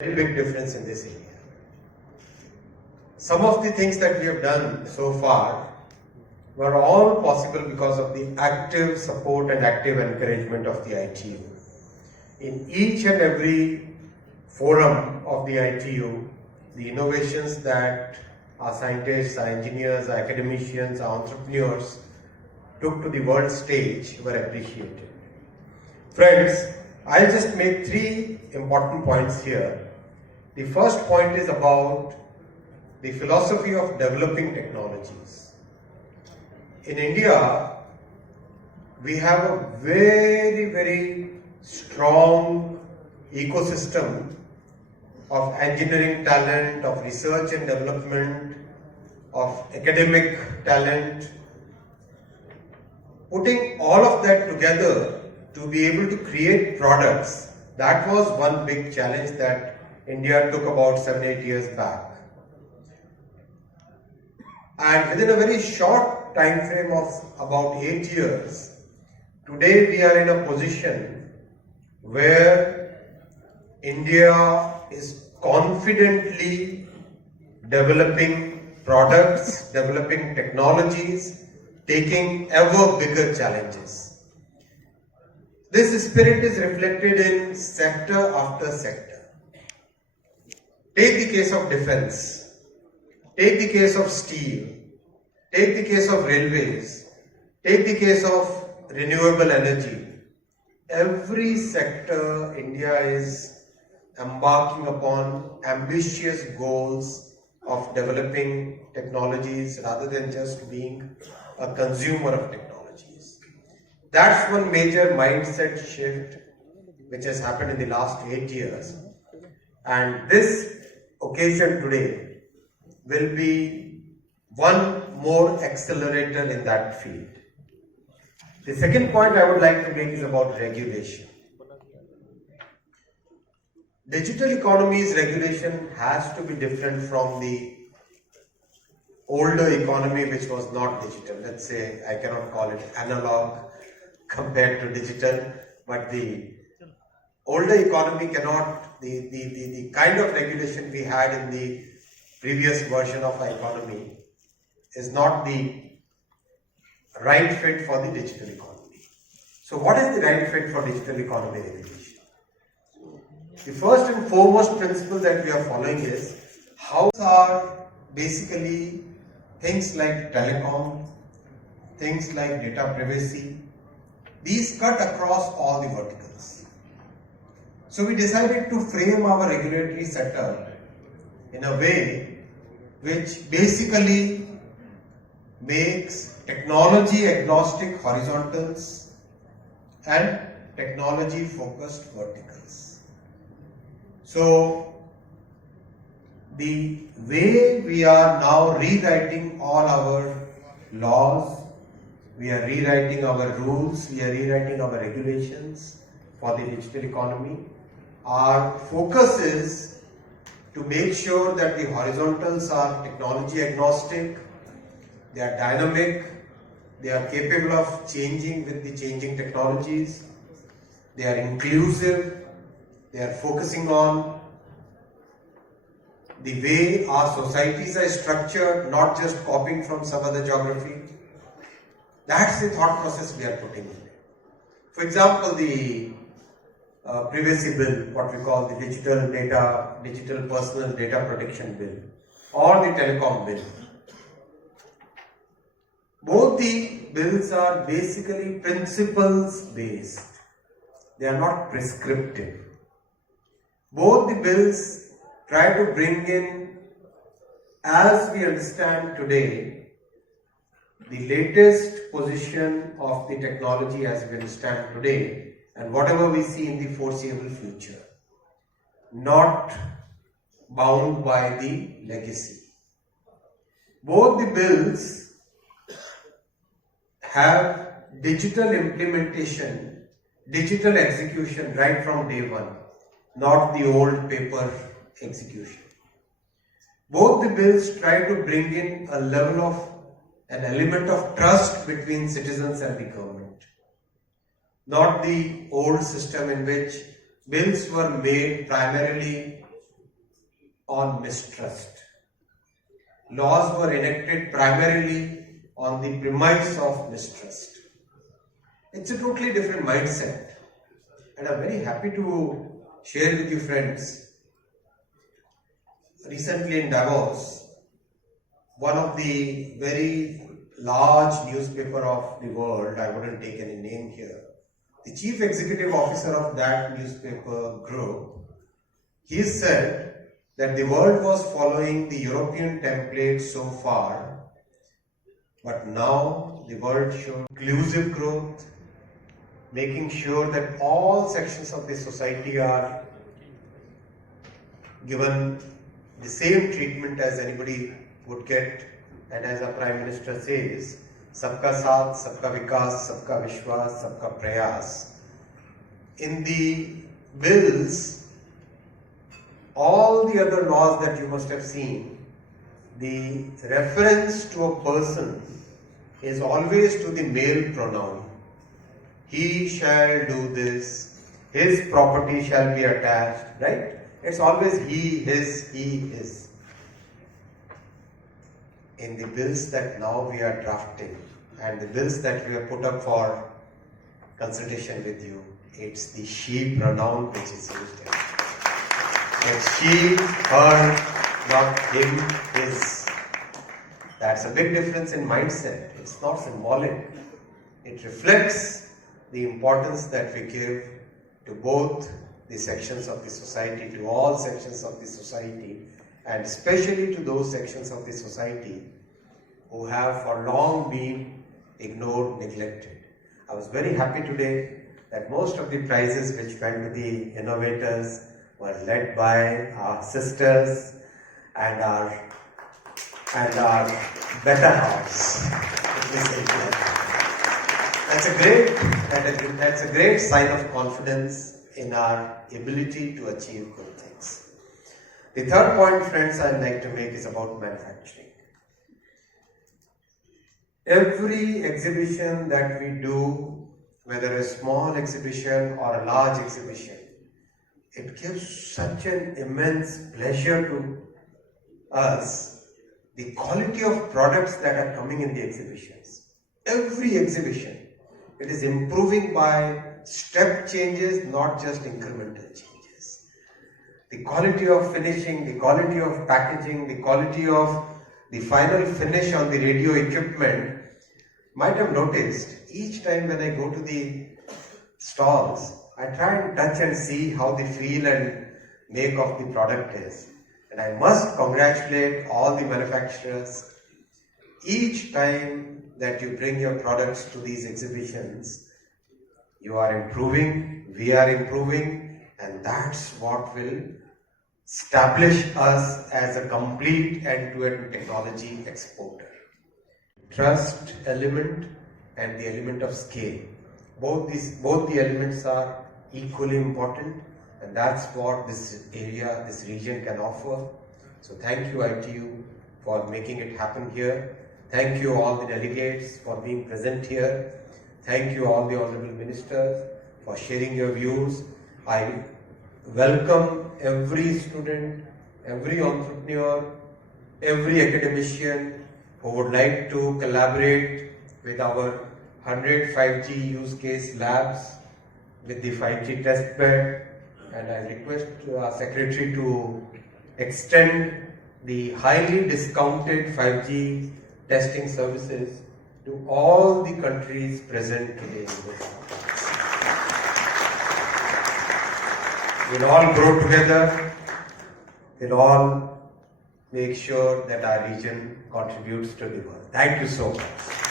Very big difference in this area. Some of the things that we have done so far were all possible because of the active support and active encouragement of the ITU. In each and every forum of the ITU, the innovations that our scientists, our engineers, our academicians, our entrepreneurs took to the world stage were appreciated. Friends, I'll just make three important points here. The first point is about the philosophy of developing technologies. In India, we have a very strong ecosystem of engineering talent, of research and development, of academic talent. Putting all of that together to be able to create products, that was one big challenge that India took about 7-8 years back. And within a very short time frame of about 8 years, today we are in a position where India is confidently developing products, developing technologies, taking ever bigger challenges. This spirit is reflected in sector after sector. Take the case of defense, take the case of steel, take the case of railways, take the case of renewable energy. Every sector India is embarking upon ambitious goals of developing technologies rather than just being a consumer of technologies. That's one major mindset shift which has happened in the last 8 years. And this occasion today will be one more accelerator in that field. The second point I would like to make is about regulation. Digital economy's regulation has to be different from the older economy which was not digital. Let's say, I cannot call it analog compared to digital, but the older economy cannot, the kind of regulation we had in the previous version of our economy is not the right fit for the digital economy. So what is the right fit for digital economy regulation? The first and foremost principle that we are following is how are basically things like telecom, things like data privacy. These cut across all the verticals. So we decided to frame our regulatory setup in a way which basically makes technology agnostic horizontals and technology focused verticals. So the way we are now rewriting all our laws, we are rewriting our rules, we are rewriting our regulations for the digital economy. Our focus is to make sure that the horizontals are technology agnostic, they are dynamic, they are capable of changing with the changing technologies, they are inclusive, they are focusing on the way our societies are structured, not just copying from some other geography. That's the thought process we are putting in. For example, the privacy bill, what we call the digital personal data protection bill, or the telecom bill. Both the bills are basically principles based. They are not prescriptive. Both the bills try to bring in, as we understand today, the latest position of the technology as we understand today, and whatever we see in the foreseeable future, not bound by the legacy. Both the bills have digital implementation, digital execution right from day one, not the old paper execution. Both the bills try to bring in an element of trust between citizens and the government. Not the old system in which bills were made primarily on mistrust. Laws were enacted primarily on the premise of mistrust. It's a totally different mindset. And I'm very happy to share with you friends, recently in Davos, one of the very large newspaper of the world, I wouldn't take any name here, the chief executive officer of that newspaper group, he said that the world was following the European template so far, but now the world should inclusive growth, making sure that all sections of the society are given the same treatment as anybody would get. And as our Prime Minister says, Sabka Saath, Sabka Vikas, Sabka Vishwas, Sabka Prayas. In the bills, all the other laws that you must have seen, the reference to a person is always to the male pronoun. He shall do this, his property shall be attached, right? It's always he, his, he, his. In the bills that now we are drafting and the bills that we have put up for consultation with you, it's the she pronoun which is used here. It's she, her, not him, his. That's a big difference in mindset. It's not symbolic. It reflects the importance that we give to both the sections of the society, to all sections of the society, and especially to those sections of the society who have for long been ignored, neglected. I was very happy today that most of the prizes which went to the innovators were led by our sisters and our better halves. That's a great sign of confidence in our ability to achieve good things. The third point, friends, I'd like to make is about manufacturing. Every exhibition that we do, whether a small exhibition or a large exhibition, it gives such an immense pleasure to us, the quality of products that are coming in the exhibitions. Every exhibition, it is improving by step changes, not just incremental changes. The quality of finishing, the quality of packaging, the quality of the final finish on the radio equipment, might have noticed each time when I go to the stalls, I try and touch and see how the feel and make of the product is. And I must congratulate all the manufacturers. Each time that you bring your products to these exhibitions, you are improving, we are improving, and that's what will establish us as a complete end-to-end technology exporter. Trust element and the element of scale. Both the elements are equally important, and that's what this area, this region can offer. So thank you ITU for making it happen here. Thank you all the delegates for being present here. Thank you all the honorable ministers for sharing your views. I welcome every student, every entrepreneur, every academician who would like to collaborate with our 100 5G use case labs with the 5G test bed, and I request our secretary to extend the highly discounted 5G testing services to all the countries present today in this conference. We'll all grow together, we'll all make sure that our region contributes to the world. Thank you so much.